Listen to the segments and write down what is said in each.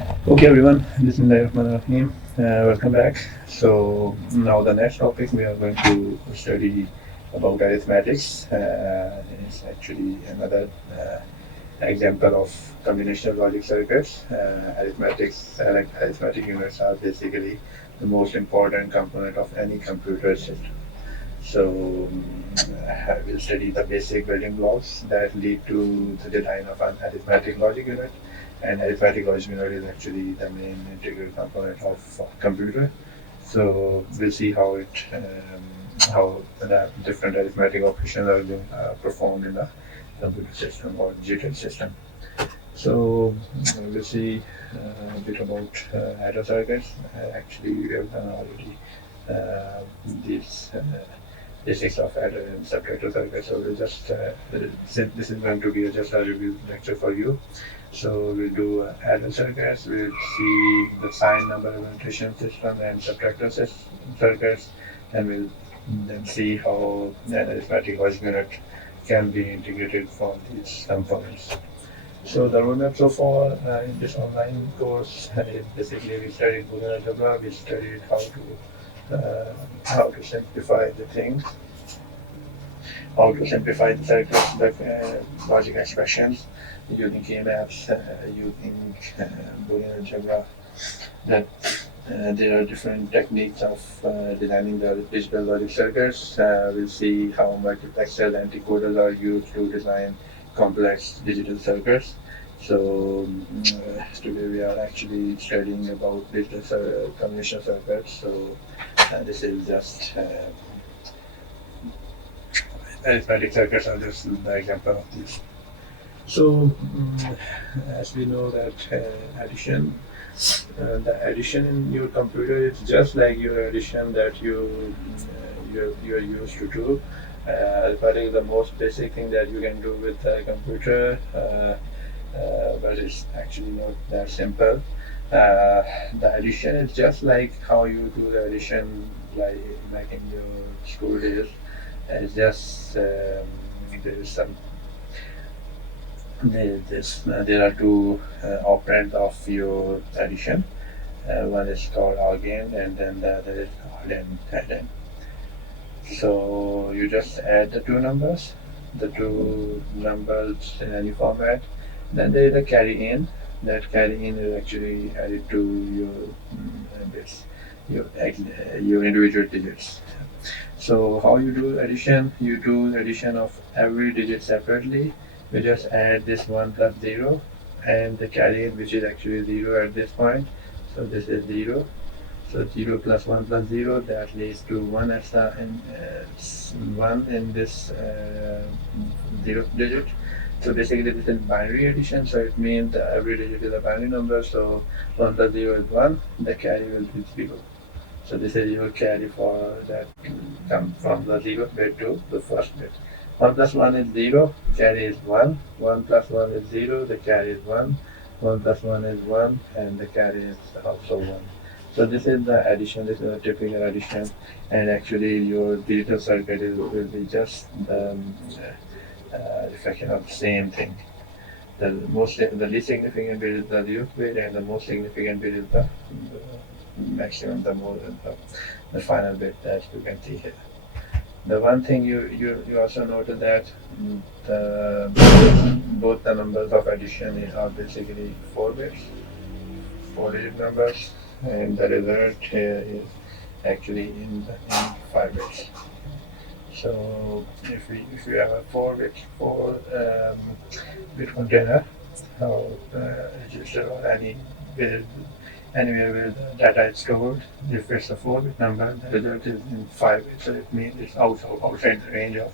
Okay, everyone, this is Arithmetic. Welcome back. So now the next topic we are going to study about arithmetics. It's actually another example of combinational logic circuits. Arithmetics, like arithmetic units, are basically the most important component of any computer system. So we'll study the basic building blocks that lead to the design of an arithmetic logic unit. And arithmetic logic unit is actually the main integral component of a computer. So we'll see how the different arithmetic operations are being performed in the computer system or digital system. So we'll see a bit about adder circuits. Actually, we have done already uh, these basics of adder and subtractor circuits. So we'll just since this is going to be just a review lecture for you. So we'll do adder circuits. We'll see the sign number representation system and subtractor circuits, and we'll then see how an arithmetic logic unit can be integrated from these components. So the roadmap so far in this online course is basically we studied Boolean algebra, we studied how to simplify the things, how to simplify the circuits, the logic expressions using K-maps, using Boolean algebra. That there are different techniques of designing the digital logic circuits. We'll see how multiplexers and decoders are used to design complex digital circuits. So today we are actually studying about digital combination circuits. So this is just arithmetic circuits are just the example of this. So as we know that the addition in your computer is just like your addition that you're used to do. Arithmetic is the most basic thing that you can do with a computer, but it's actually not that simple. The addition is just like how you do the addition like in your school days. It's just there is some there are two operands of your addition. One is called argand, and then the other is addend. So you just add the two numbers in any format. Then there is a carry in. That carry in is actually added to your individual digits. So how you do addition? You do addition of every digit separately. We just add this 1 plus 0 and the carry in, which is actually 0 at this point. So this is 0. So 0 plus 1 plus 0, that leads to 1 as the 1 in this 0th digit. So basically this is binary addition, so it means that every digit is a binary number. So 1 plus 0 is 1, the carry will be 0. So this is your carry for that come from the 0th bit to the first bit. 1 plus 1 is 0, carry is 1. 1 plus 1 is 0, the carry is 1. 1 plus 1 is 1, and the carry is also 1. So this is the addition, this is a typical addition, and actually your digital circuit will be just the reflection of the same thing. The least significant bit is the 0th bit, and the most significant bit is the maximum, the final bit that you can see here. The one thing you also noted that both the numbers of addition are basically 4 bits, 4-digit numbers, and the result here is actually in 5 bits. So if we have a 4-bit container, register or anywhere where the data is stored, if it's a 4-bit number, the result is in 5 bits. So it means it's outside the range of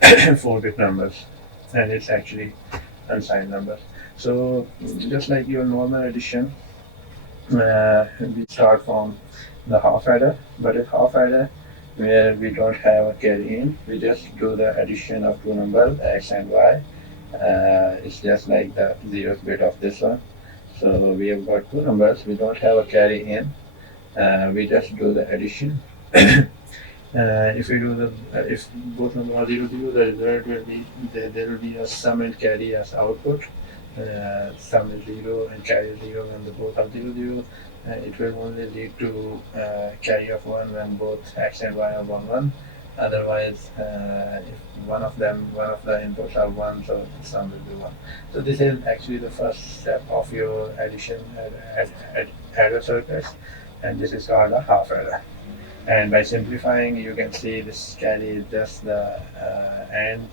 4-bit numbers, and it's actually unsigned numbers. So just like your normal addition, we start from the half adder, but at half adder, where we don't have a carry in, we just do the addition of two numbers, x and y. It's just like the 0th bit of this one. So we have got two numbers, we don't have a carry in, we just do the addition. If both numbers are 0, 0, the result will be there will be a sum and carry as output. sum is 0 and carry is 0 when the both are 0 0. It will only lead to carry of 1 when both x and y are 1 1. Otherwise, if one of the inputs are 1, so the sum will be 1. So this is actually the first step of your addition adder circuits, and this is called a half adder. And by simplifying, you can see this carry is just the end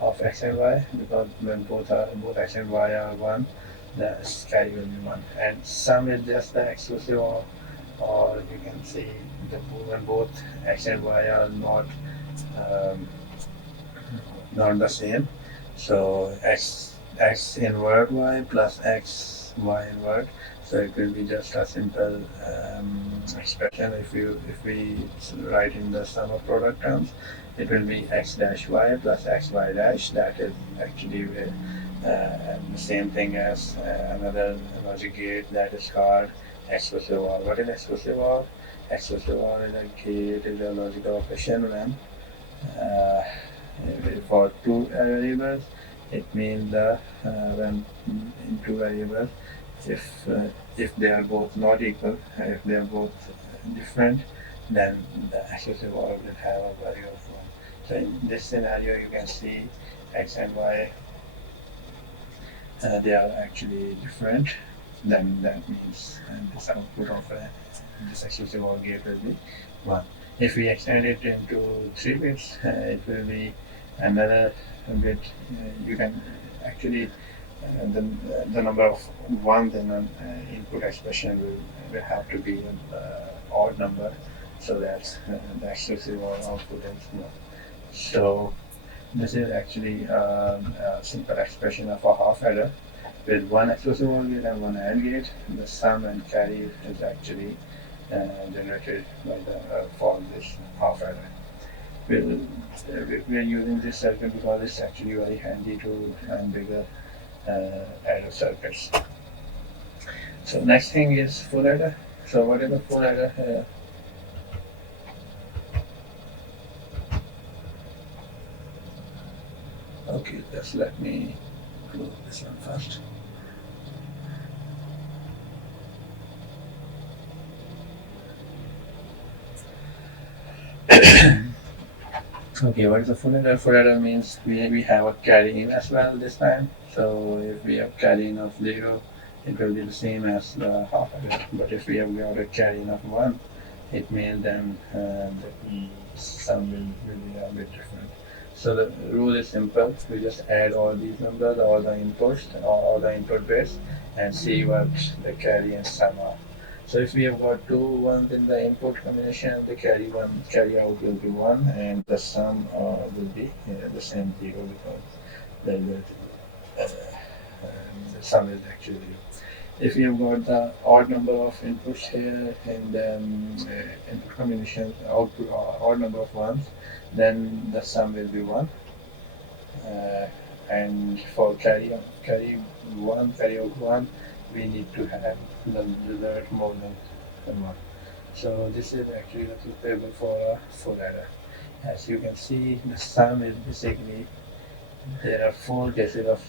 of x and y, because when both x and y are 1, the carry will be 1. And sum is just the exclusive or you can see when both x and y are um, not the same. So x invert y plus x y invert. So it will be just a simple expression. If we write in the sum of product terms, it will be x dash y plus x y dash. That is actually the same thing as another logic gate that is called exclusive OR. What is exclusive OR? Exclusive OR is a gate, is a logical operation when for two variables. It means when in two variables, if they are both not equal, if they are both different, then the exclusive OR will have a value of 1. So in this scenario, you can see x and y, they are actually different. Then that means this output of this exclusive OR gate will be 1. If we extend it into 3 bits, it will be another bit. You can actually the number of 1 in an input expression will have to be an odd number, so that the exclusive OR output is 1. So this is actually a simple expression of a half adder with one exclusive OR gate and one AND gate. The sum and carry is actually generated by for this half adder. We're using this circuit because it's actually very handy to find bigger adder circuits. So next thing is full adder. So what is a full adder? Okay, just let me close this one first. Okay, what is a full adder? Full adder means we have a carry in as well this time. So if we have carry in of 0, it will be the same as the half adder. But if we have got a carry in of 1, it means then the sum will be a bit different. So the rule is simple. We just add all these numbers, all the inputs, all the input bits, and see what the carry and sum are. So if we have got 2 1s in the input combination, the carry out will be 1, and the sum will be the same 0, because the sum is actually 0. If you have got the odd number of inputs here in the input combination, output odd number of 1s, then the sum will be 1. And for carry out 1, we need to have the result more than 1. So this is actually the truth table for a full adder. As you can see, the sum is basically, there are 4 cases of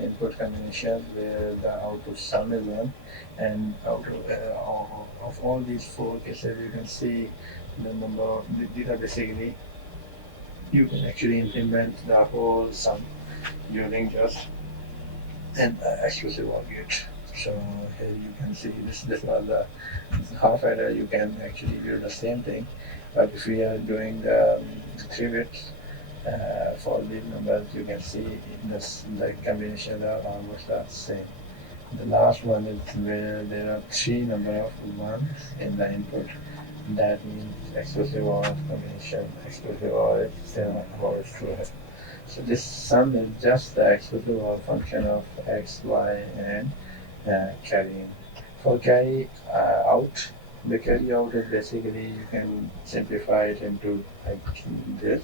input combination where the output sum is 1, and out of all these 4 cases, you can see the number. These are basically, you can actually implement the whole sum using just an exclusive OR gate. So here you can see this was the half adder. You can actually do the same thing, but if we are doing the 3 bits for these numbers, you can see the combinations are almost the same. The last one is where there are 3 number of 1s in the input. That means exclusive OR combination, exclusive OR is true. So this sum is just the exclusive OR function of x, y, and carry in. For carry out, the carry out is basically, you can simplify it into like this.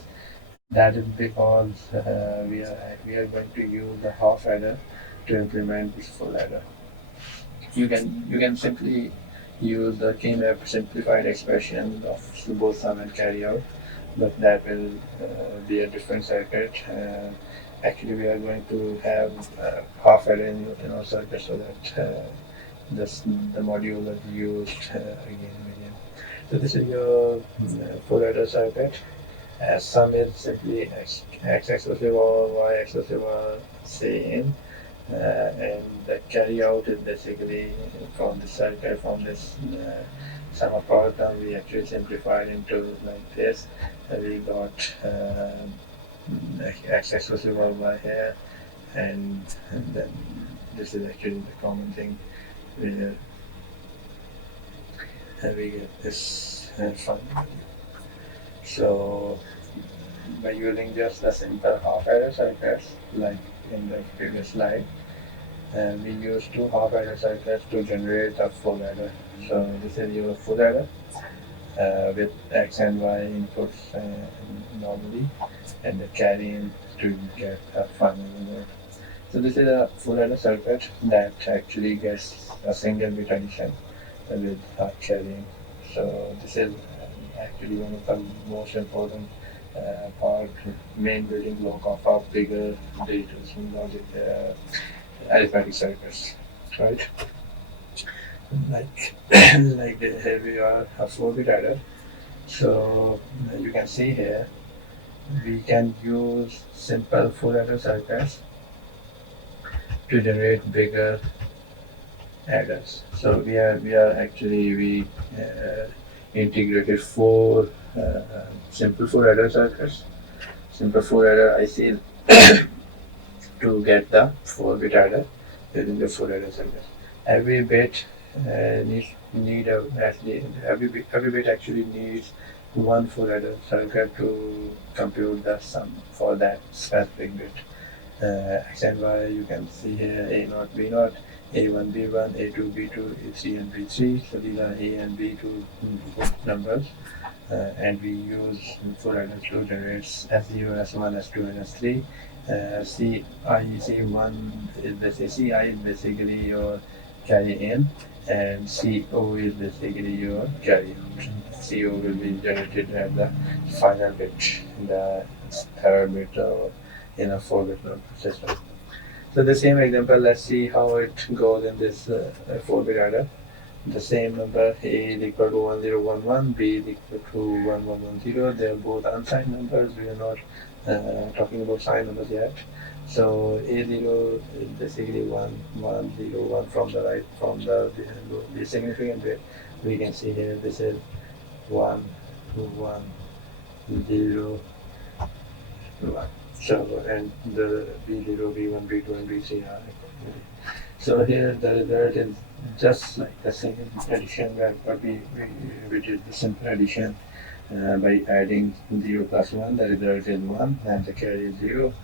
That is because we are going to use the half adder to implement this full adder. You can simply use the K-map simplified expression of both sum and carry out, but that will be a different circuit. actually we are going to have half adder in our circuit, so that the module that we used again and again. So this is your full adder circuit. Sum is simply x exclusive or y exclusive or same, and the carry out is basically from the circuit, from this sum of product term, we actually simplified into like this. We got x exclusive of y here, and then this is actually the common thing where we get this final value. So by using just the simple half adder circuits like in the previous slide, we use two half adder circuits to generate a full adder. So this is your full adder with x and y inputs normally, and the carry in to get a final result. So this is a full adder circuit that actually gets a single bit addition with carrying. So this is actually one of the most important part, main building block of our bigger digital logic arithmetic circuits, right? Like here we are a 4-bit adder. So you can see here we can use simple full adder circuits to generate bigger adders. So we integrated 4 simple full adder circuits, simple full adder IC to get the 4-bit adder within the full adder circuit. Every bit every bit actually needs one full adder circuit to compute the sum for that specific bit. X and Y, you can see here A0, B0, A1, B1, A2, B2, A3, and B3. So these are A and B2 numbers, and we use full adders to generate S0, S1, S2, and S3. CI is basically your carry in, and CO is basically your carry out. CO will be generated at the final bit, the third bit in a 4-bit number system. So the same example, let's see how it goes in this 4-bit adder. The same number, A is equal to 1011, B is equal to 1110. They are both unsigned numbers. We are not talking about signed numbers yet. So A0 is basically 1101 from the right, from the significant bit. We can see here this is 1101. So, and the B0, B1, B2, and B3 are equal. So here the result is just like the same addition but we did the simple addition by adding 0 plus 1. The result is 1 and the carry is 0.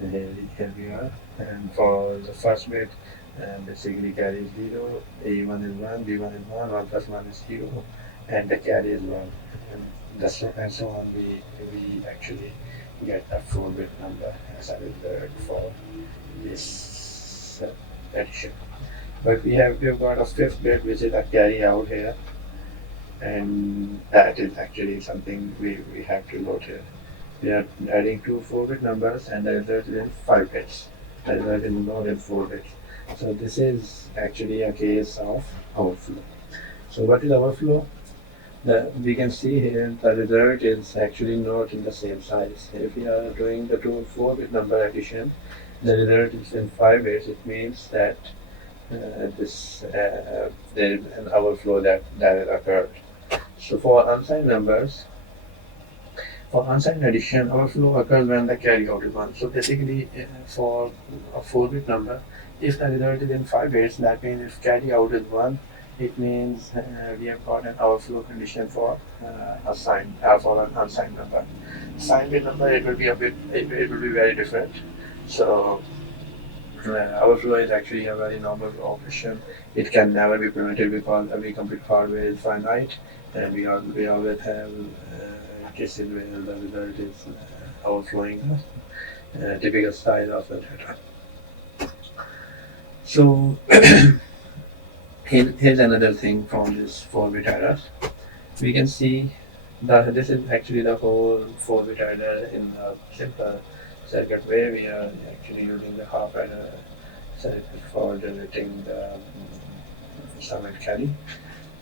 And here we are. And for the first bit, basically carry is 0, A1 is 1, B1 is 1, 1 plus 1 is 0, and the carry is 1. And so on, we actually get a 4-bit number as a result for this addition. But we've got a 5th bit, which is a carry out here, and that is actually something we have to load here. We are adding 2 4-bit numbers, and the result is in 5 bits. The result is not in 4 bits. So this is actually a case of overflow. So what is overflow? We can see here the result is actually not in the same size. If we are doing the 2 4-bit number addition, the result is in 5 bits. It means that there is an overflow that has occurred. So for unsigned numbers, for unsigned addition, overflow occurs when the carry out is 1. So basically, for a 4-bit number, if the result is in 5 bits, that means if carry out is 1, it means we have got an overflow condition for an unsigned number. Signed bit number, it will be very different. So overflow is actually a very normal operation. It can never be prevented because every complete hardware is finite, and we always have cases where the result is overflowing the typical size of the data. So here's another thing from this 4-bit adder. We can see that this is actually the whole 4-bit adder in a simple circuit way, we are actually using the half adder circuit for generating the sum and carry.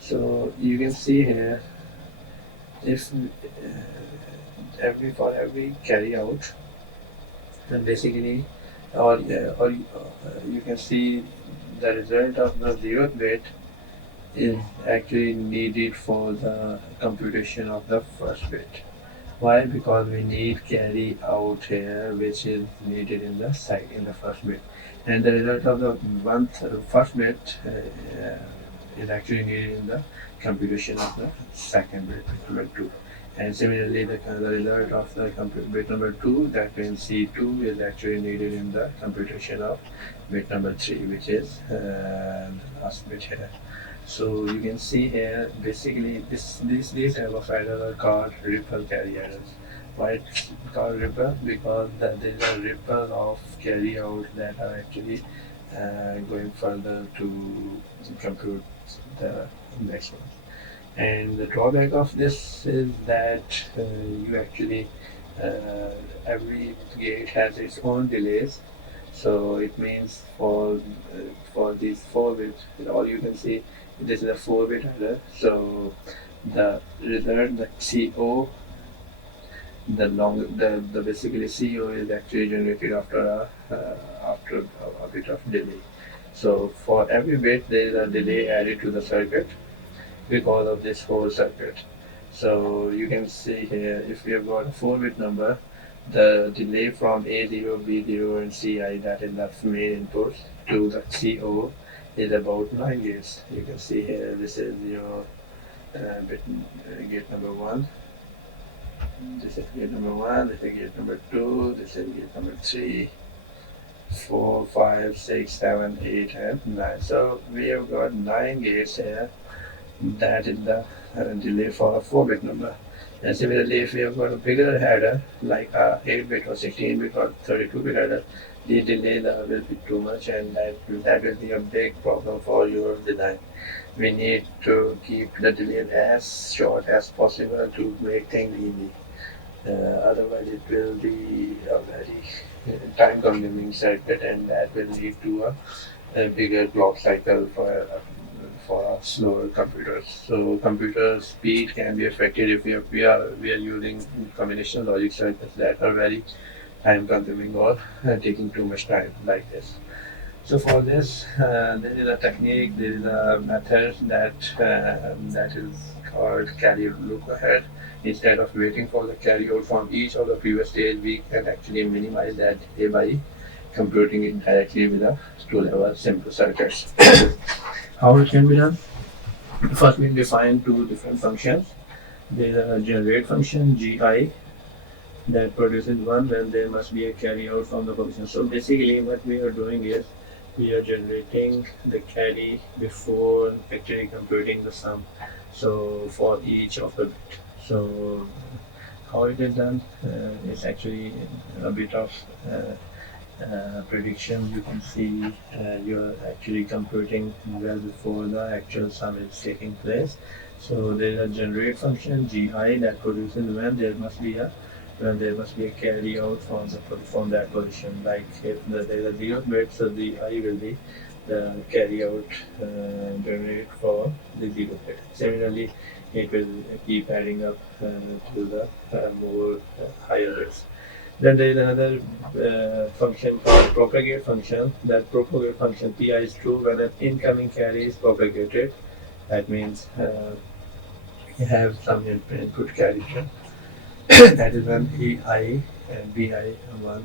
So you can see here, if for every carry out, then basically, or you can see the result of the 0th bit is actually needed for the computation of the first bit. Why? Because we need carry out here, which is needed in the first bit, and the result of the first bit is actually needed in the computation of the second bit, bit number 2. And similarly, the result of the bit number 2, that means C2, is actually needed in the computation of bit number 3, which is the last bit here. So you can see here, basically these type of adders are called ripple carry adders. Why it's called ripple? Because there is a ripple of carry out that are actually going further to compute the next one. And the drawback of this is that you actually every gate has its own delays. So it means for these 4 bits, all you can see, this is a 4-bit adder. So the result, the CO, the basically CO is actually generated after a bit of delay. So for every bit, there is a delay added to the circuit because of this whole circuit. So you can see here, if we have got a 4-bit number, the delay from A0, B0 and CI, that is the main inputs, to the CO is about 9 gates. You can see here, this is your gate number 1. This is gate number 1, this is gate number 2, this is gate number 3, 4, 5, 6, 7, 8 and 9. So we have got 9 gates here. That is the delay for a 4-bit number. And similarly, if we have got a bigger adder, like a 8-bit or 16-bit or 32-bit adder, the delay will be too much, and that will be a big problem for your design. We need to keep the delay as short as possible to make things easy. Otherwise, it will be a very time-consuming circuit, and that will lead to a bigger clock cycle for slower computers. So computer speed can be affected if we are using combination logic circuits that are very time consuming or taking too much time like this. So for this, there is a technique, there is a method that is called carry lookahead. Instead of waiting for the carry out from each of the previous stage, we can actually minimize that delay by computing it directly with a 2-level simple circuits. How it can be done? First, we define 2 different functions. There is a generate function, GI, that produces 1 when there must be a carry out from the position. So basically what we are doing is, we are generating the carry before actually computing the sum. So for each of the bit. So how it is done is actually a bit of prediction. You can see you're actually computing well before the actual sum is taking place. So there is a generate function, GI, that produces when there must be a carry out from that position. Like if there is a 0th bit, so the I will be the carry out generate for the 0th bit. Similarly, it will keep adding up to the more higher bits. Then there is another function called propagate function. That propagate function, PI, is true when an incoming carry is propagated. That means you have some input carry term. That is when AI and BI one,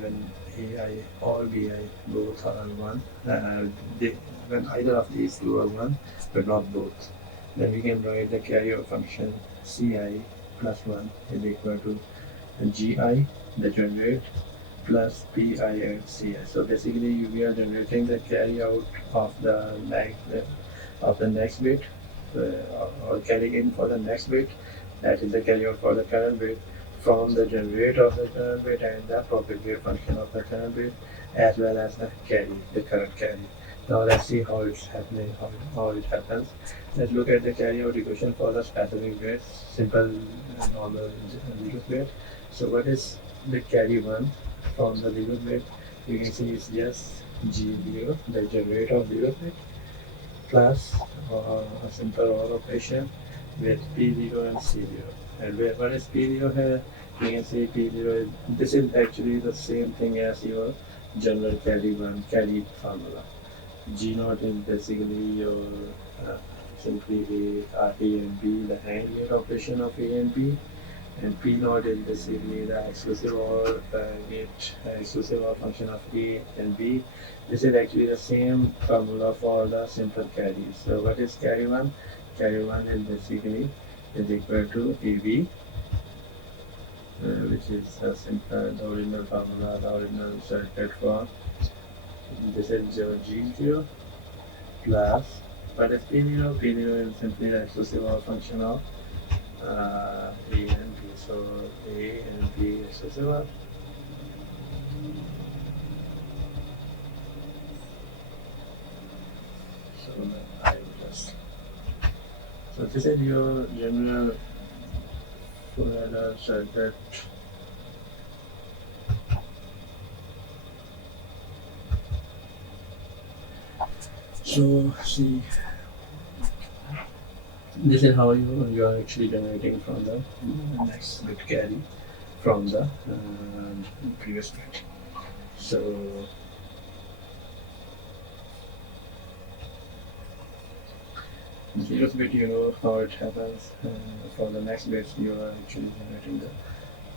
when AI or BI both are 1, when either of these 2 are 1, but not both, then we can write the carryover function CI plus 1 is equal to GI, the generate, plus PI and CI. So basically, we are generating the carry out of the next bit, or carry in for the next bit. That is the carry out for the current bit from the generate of the current bit and the propagate function of the current bit, as well as the carry, the current carry. Now let's see how it's happening, how it happens. Let's look at the carry out equation for the specific bit, simple normal zero bit. So what is the carry one from the zero bit? You can see it's just G0, the generate of zero bit, plus a simple OR operation with P0 and C0. And what is P0 here? You can see P0 is, this is actually the same thing as your general carry formula. G naught is basically your simply the A and B, the AND gate operation of A and B, and P naught is basically the exclusive OR gate, exclusive OR function of A and B. This is actually the same formula for the simple carries. So what is carry one? Carry one is basically is equal to AB, which is the simple, the original formula, the original circuit for. This is your G0 plus, what is P0? P0 is simply the exclusive OR function of A and B. So A and B exclusive OR. So I will just. So this is your general full circuit. So see, this is how you are actually generating from the next bit carry from the previous bit. So zeroth bit, you know how it happens. For the next bits, you are actually generating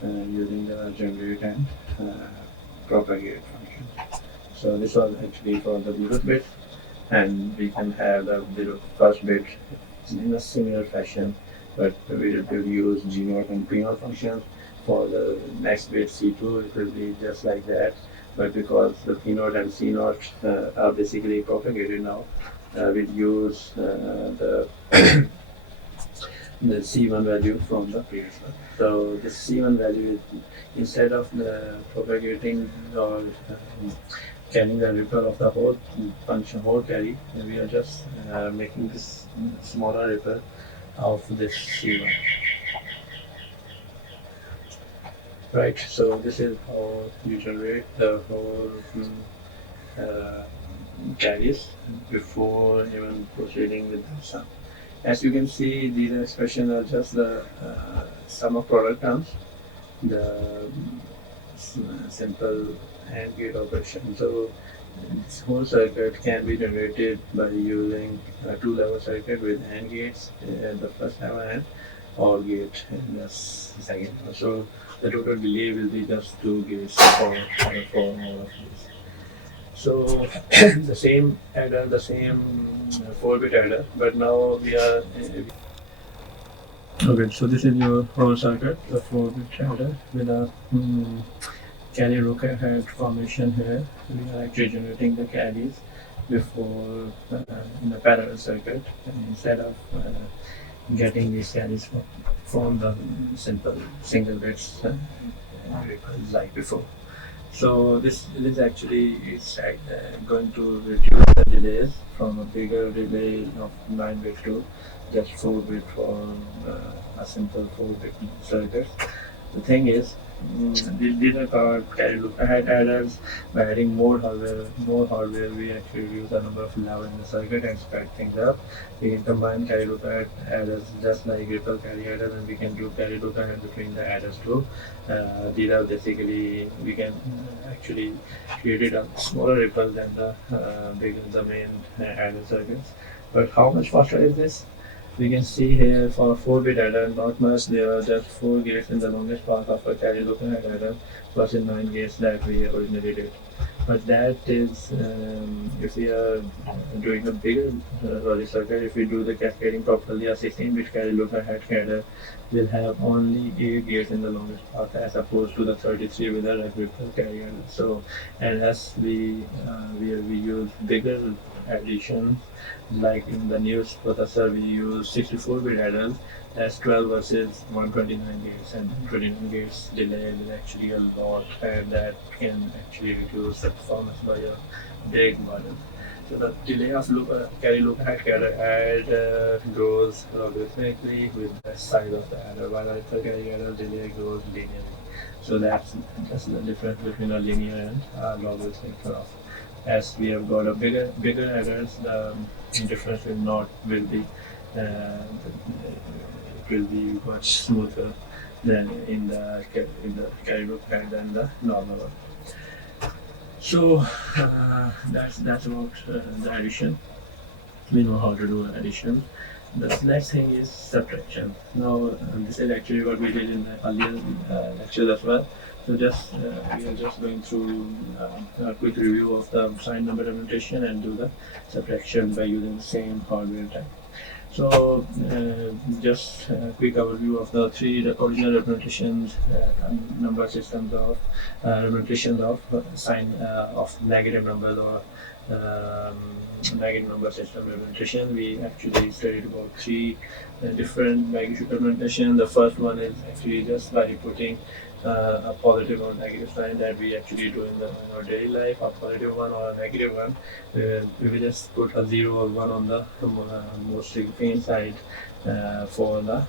the using the generate and propagate function. So this was actually for the zeroth bit. And we can have the first bit in a similar fashion, but we will use G0 and P0 functions. For the next bit C2, it will be just like that, but because the P0 and C0 are basically propagated now, we'll use the the C1 value from the previous one. So this C1 value is, instead of the propagating or carrying the ripple of the whole function, whole carry, and we are just making this smaller ripple of this C1. Right, so this is how you generate the whole carries before even proceeding with the sum. As you can see, these expressions are just the sum of product terms, the simple AND gate operation. So this whole circuit can be generated by using a two-level circuit with AND gates at the first level and OR gate in the second. So the total delay will be just 2 gates for all of these. So the same adder, the same 4-bit adder, but now we are. Okay, so this is your whole circuit, the 4-bit adder with a carry Lookahead formation here. We are actually generating the carries before in the parallel circuit, instead of getting these carries from the simple single bits like before. So this is actually going to reduce the delays from a bigger delay of 9-bit to just 4-bit for a simple 4-bit circuit. The thing is, these are called carry Lookahead adders. By adding more hardware, we actually reduce the number of levels in the circuit and speed things up. We can combine carry Lookahead adders just like ripple carry adders, and we can do carry Lookahead between the adders too. These are basically, we can actually create a smaller ripple than the main adder circuits. But how much faster is this? We can see here for 4-bit adder, not much. There are just 4 gates in the longest path of a carry Lookahead adder versus 9 gates that we originally did. But that is if we are doing a bigger logic circuit, if we do the cascading properly, a 16-bit carry Lookahead adder will have only 8 gates in the longest path as opposed to the 33 with a ripple carry adder. So, and as we use bigger additions, like in the newest processor, we use 64-bit adders. That's 12 versus 129 gates, and 29 gates delay is actually a lot, and that can actually reduce the performance by a big margin. So the delay of carry lookahead grows logarithmically with the size of the adder, while the carry adder delay grows linearly. So that's the difference between a linear and a logarithmic graph. As we have got a bigger adders, the difference will be much smoother than in the carry lookahead than the normal one. So that's about the addition. We know how to do addition. The next thing is subtraction. Now this is actually what we did in the earlier lectures as well. So we are just going through a quick review of the signed number representation and do the subtraction by using the same hardware type. So just a quick overview of the three original representations, number systems of representations of sign of negative numbers or negative number system representation. We actually studied about three different magnitude representation. The first one is actually just by putting a positive or negative sign that we actually do in our daily life, a positive one or a negative one. We will just put a 0 or 1 on the most significant side for the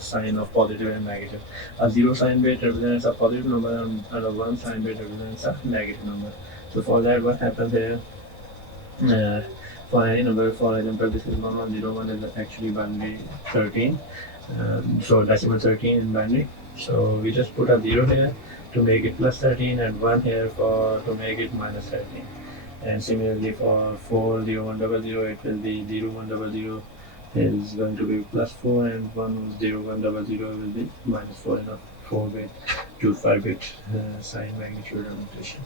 sign of positive and negative. A 0 sign bit represents a positive number and a 1 sign bit represents a negative number. So for that, what happens here? For any number, for example, this is 1101 is actually binary 13. So decimal 13 in binary. So we just put a 0 here to make it plus 13 and 1 here to make it minus 13. And similarly for 40100, it will be 0100 is going to be plus 4 and 10100 will be minus 4 in a 4-bit to 5-bit sign magnitude representation.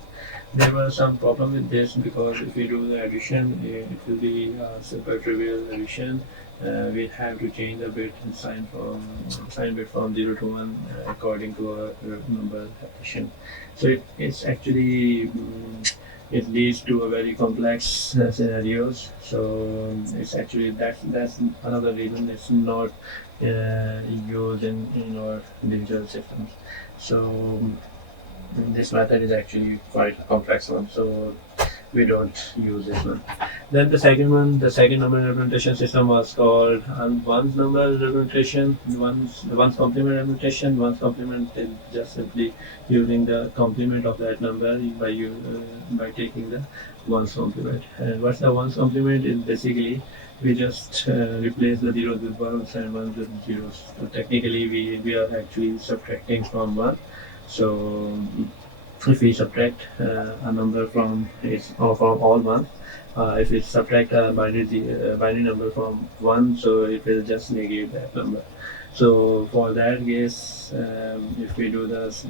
There was some problem with this because if we do the addition, it will be a simple trivial addition. We have to change the bit and sign bit from 0 to 1 according to our number addition. So it's actually it leads to a very complex scenarios. So it's actually that's another reason it's not used in our digital systems. So this method is actually quite a complex one, so we don't use this one. Then the second number representation system was called one's number representation, one's complement representation. One's complement is just simply using the complement of that number by taking the one's complement. And what's the one's complement is basically we just replace the zeros with ones and ones with zeros. So technically we are actually subtracting from 1. So if we subtract a number from all ones, if we subtract a binary number from 1, so it will just negate that number. So for that case, if we do this,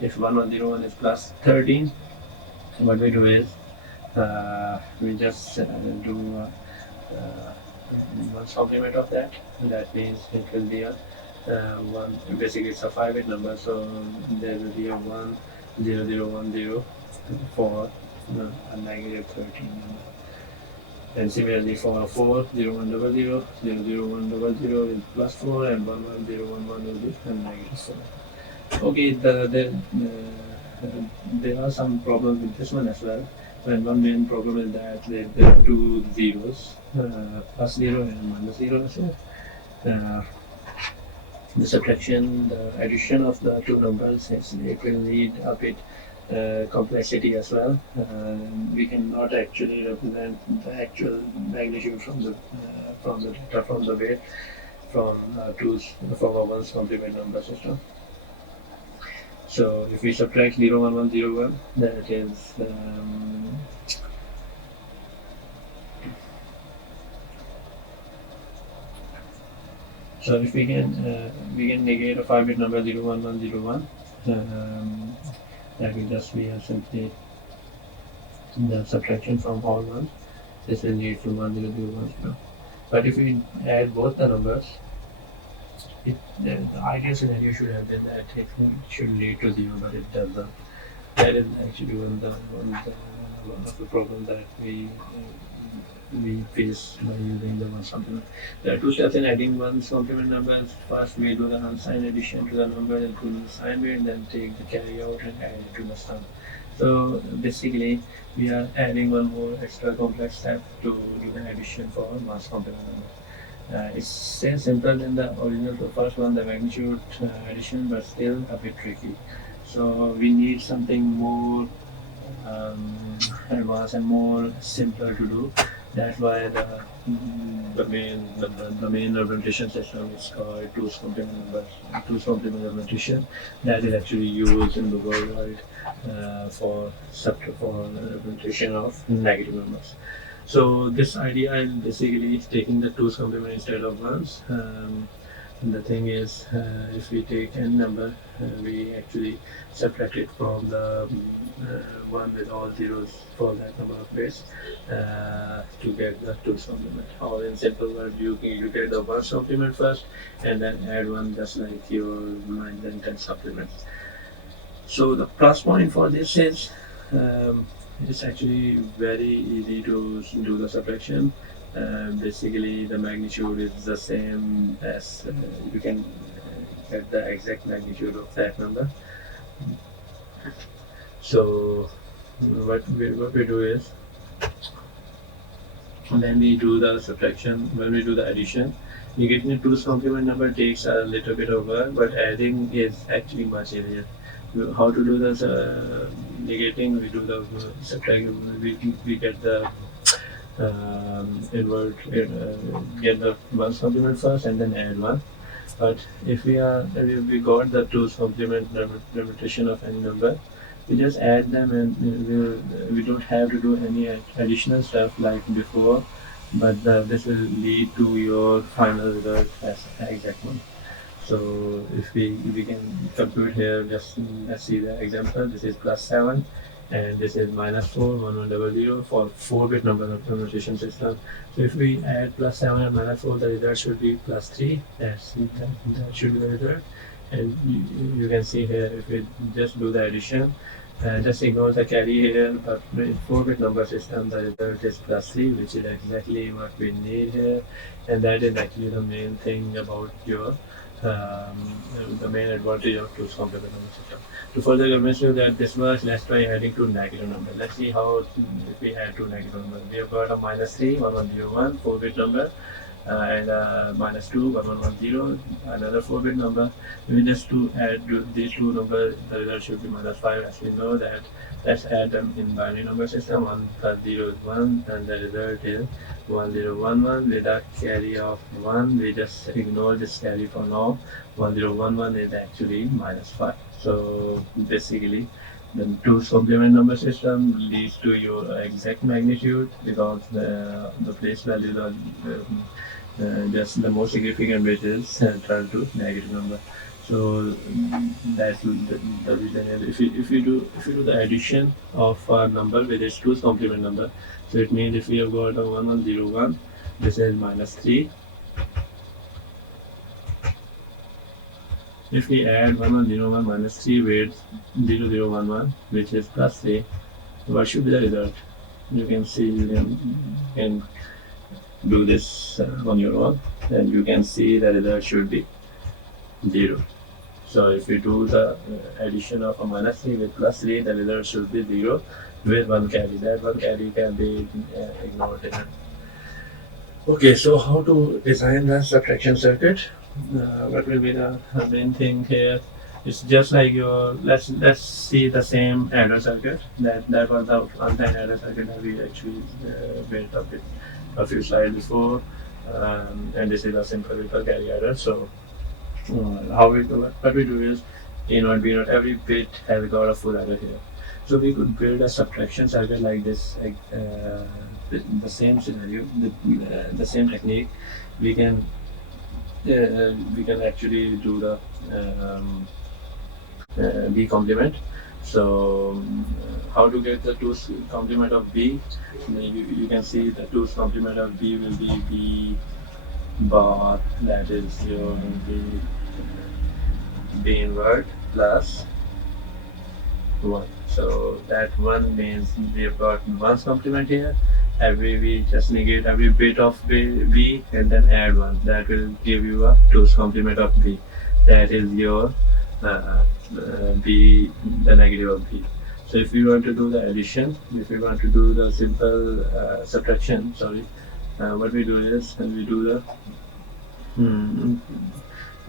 if 1101 is plus 13, what we do is we just do one's complement of that. That means it will be a 1. Basically, it's a 5-bit number, so there will be a 10010 for a negative 13 number. And similarly for 40100, 00100 is plus 4 and 11011 will be a negative 4. Okay, there are some problems with this one as well. And one main problem is that there are two zeros, plus 0 and minus 0 as well. The subtraction, the addition of the two numbers, it will need a bit complexity as well. We cannot actually represent the actual magnitude from the data from the bit from a one's complement number system. So if we subtract 01101, that is so if we can negate a 5-bit number 01101, that will just be simply the subtraction from all ones. This will lead to 10010. But if we add both the numbers, the ideal scenario should have been that it should lead to 0, but it doesn't. That is actually one of the problems that we face by using the one's complement. There are two steps in adding one's complement numbers. First, we do the unsigned addition to the number, including the sign bit, then take the carry out and add it to the sum. So basically, we are adding one more extra complex step to do the addition for mass complement number. It's same simple in the original, the first one, the magnitude addition, but still a bit tricky. So we need something more advanced and more simpler to do. That's why the main representation system is called two's complement number, two's complement representation, that is actually used in the worldwide for representation of negative numbers. So this idea is basically taking the two's complement instead of ones. And the thing is, if we take n number, we actually subtract it from the one with all zeros for that number of bits to get the two's complement. Or in simple words, you get the ones complement first and then add one, just like your 9 and 10 supplements. So the plus point for this is it's actually very easy to do the subtraction. Basically, the magnitude is the same as you can get the exact magnitude of that number. So what we do is, when we do the subtraction, when we do the addition, negating the two's complement number takes a little bit of work, but adding is actually much easier. How to do this negating? We do the subtraction. We get the get the ones complement first and then add one. But if we got the two's complement representation of any number, we just add them and we don't have to do any additional stuff like before, but this will lead to your final result as exact one. So if we can compute here, just let's see the example. This is +7 and this is -4, 1100 for 4-bit number representation system. So if we add +7 and -4, the result should be +3. That should be the result. And you can see here, if we just do the addition, just ignore the carry here, but in 4-bit number system, the result is +3, which is exactly what we need here. And that is actually the main thing about your the main advantage of two's complement number system. To further convince you that this works, let's try adding two negative numbers. Let's see how if we add two negative numbers. We have got a -3, 1101, 4-bit number, and -2, 1110, another 4-bit number. We just to add these two numbers, the result should be -5, as we know that. Let's add them in binary number system. 1 plus 0 is 1, and the result is 1011 with a carry of 1. We just ignore this carry for now. 1011 is actually -5. So basically, the two's complement number system leads to your exact magnitude because the place values are just the most significant bit is turned to negative number. So that's the reason. If you do the addition of a number with its two's complement number, so it means if we have got a 1101, this is -3. If we add 1101 -3 with 0011, which is +3, what should be the result? You can see, you can do this on your own, and you can see the result should be 0. So if we do the addition of a -3 with +3, the result should be 0 with one carry. That one carry can be ignored here. Okay, so how to design the subtraction circuit? What will be the main thing here? It's just like your, let's see the same adder circuit. That was the one-time adder circuit that we actually built up with a few slides before, and this is a simple little carry adder. So what we do is A0, B0, every bit has got a full adder here. So we could build a subtraction circuit like this, the same scenario, the same technique. We can actually do the B complement. So how to get the two's complement of B? You can see the two's complement of B will be B bar, that is your B invert plus 1. So that 1 means we have got 1's complement here. We just negate every bit of B and then add 1. That will give you a 2's complement of B. That is your B, the negative of B. So if we want to do the addition, if we want to do the simple subtraction, sorry, what we do is when we do the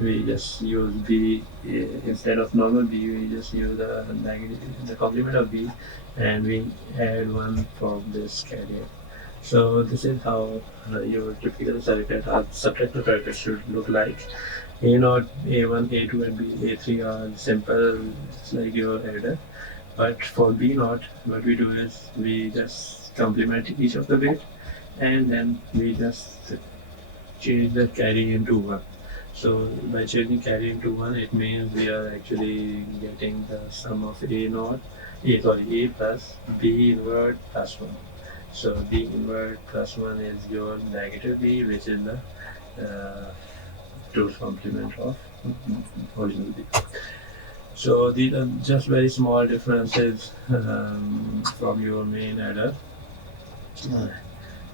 we just use b instead of normal b. We just use the complement of b, and we add 1 from this carrier. So this is how your typical subtractor circuit should look like. A0, A1, A2, and A3 are simple, just like your adder. But for B0, what we do is we just complement each of the bit, and then we just change the carry into 1. So by changing carry into 1, it means we are actually getting the sum of A plus B invert plus 1. So B invert plus 1 is your negative B, which is the 2's complement of original B. So these are just very small differences from your main adder.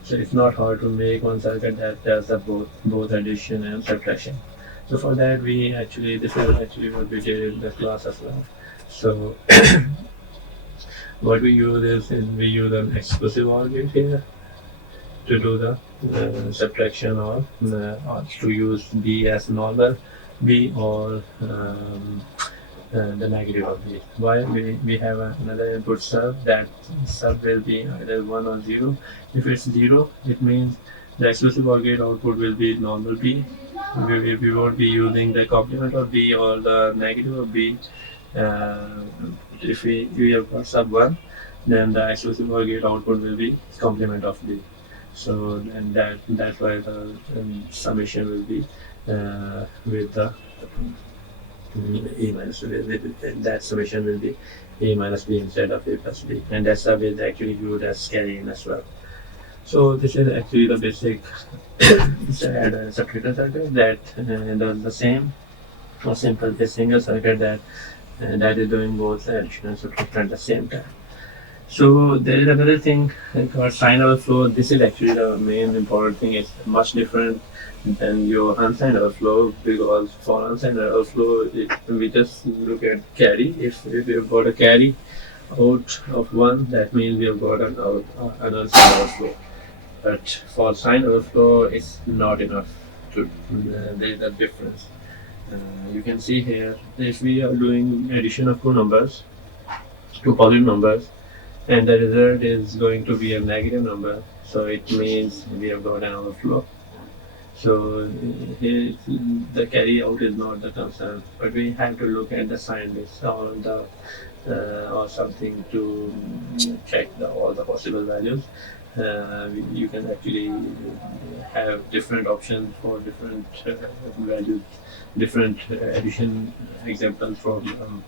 So it's not hard to make one circuit that does the both addition and subtraction. So for that this is actually what we did in the class as well. So what we use is we use an exclusive OR gate here to do the subtraction, or to use B as normal B, or the negative of B. While we have another input sub, that sub will be either 1 or 0. If it's 0, it means the exclusive OR gate output will be normal B. We won't be using the complement of B or the negative of B. If we have got sub 1, then the exclusive OR gate output will be complement of B. So and that's why the summation will be with the A minus B. That summation will be A minus B instead of A plus B, and that sub is actually used as carry in as well. So this is actually the basic subtractor circuit that does the same, or simple single circuit that is doing both addition and subtraction at the same time. So there is another thing called sine overflow. This is actually the main important thing. It's much different than your unsigned overflow, because for unsigned overflow we just look at carry. If we've got a carry out of 1, that means we have got an unsigned overflow. But for signed overflow, it's not enough. There is a difference. You can see here, if we are doing addition of two positive numbers, and the result is going to be a negative number, so it means we have got an overflow. So here the carry out is not the concern, but we have to look at the sign bits or something to check all the possible values. You can actually have different options for different values, different addition examples from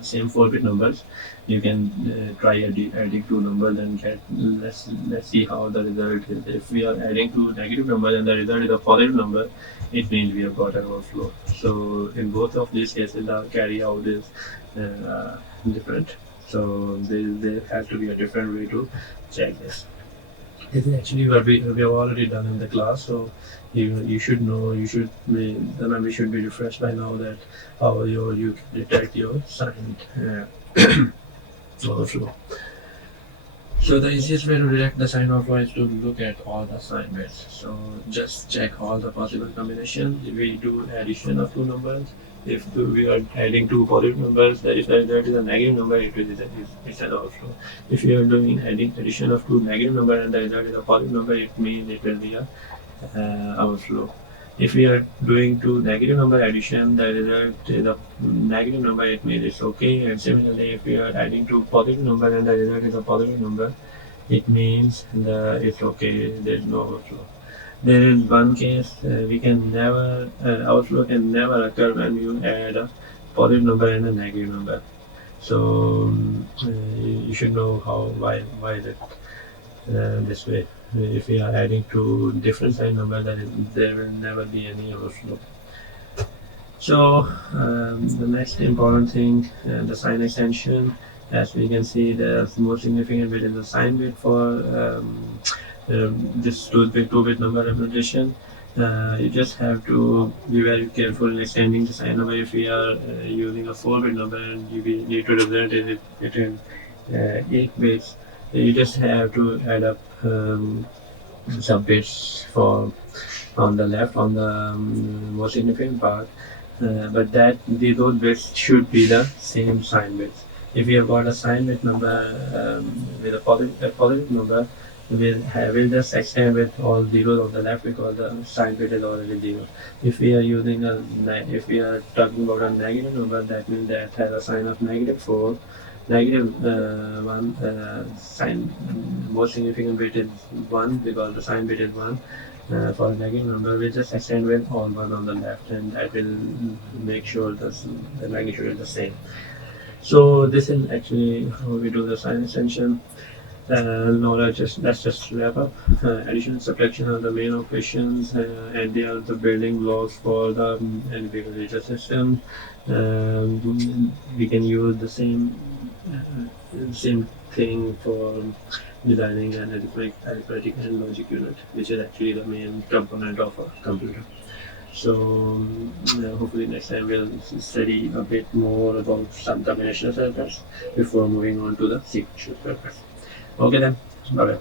same 4-bit numbers. You can try adding two numbers and get, let's see how the result is. If we are adding two negative numbers and the result is a positive number, it means we have got an overflow. So in both of these cases, the carry out is different. So there has to be a different way to check this. This is actually what we have already done in the class, so you should know, the memory should be refreshed by now, that how you can detect your signed overflow. So the easiest way to detect the sign overflow is to look at all the sign bits. So just check all the possible combinations. If we do addition of two numbers, if we are adding two positive numbers, if that is a negative number, it's an overflow. If you are doing addition of two negative numbers and the result is a positive number, it means it will be a overflow. If we are doing two negative number addition, the result is a negative number, it means it's okay. And similarly, if we are adding two positive number and the result is a positive number, it means it's okay, there is no overflow. There is one case overflow can never occur when you add a positive number and a negative number. So you should know why is it this way. If we are adding two different sign numbers, there will never be any overflow. So the next important thing, the sign extension. As we can see, the most significant bit is the sign bit for this 2-bit number representation. You just have to be very careful in extending the sign number. If we are using a 4-bit number and we need to represent it in 8 bits. You just have to add up some bits for on the left on the most significant part, but those bits should be the same sign bits. If you have got a sign bit number with a positive number, we'll just extend with all zeros on the left because the sign bit is already zero. If we are using if we are talking about a negative number, that means that has a sign of -4. Negative one sign most significant bit is 1 because the sign bit is 1. For a negative number, we just extend with all 1 on the left, and that will make sure the magnitude is the same. So this is actually how we do the sign extension. Now let's just wrap up. Addition and subtraction are the main operations, and they are the building blocks for the analytical data system. We can use the same thing for designing an arithmetic and logic unit, which is actually the main component of a computer. So hopefully next time we'll study a bit more about some combinational circuits before moving on to the sequential circuits. Okay then, bye bye.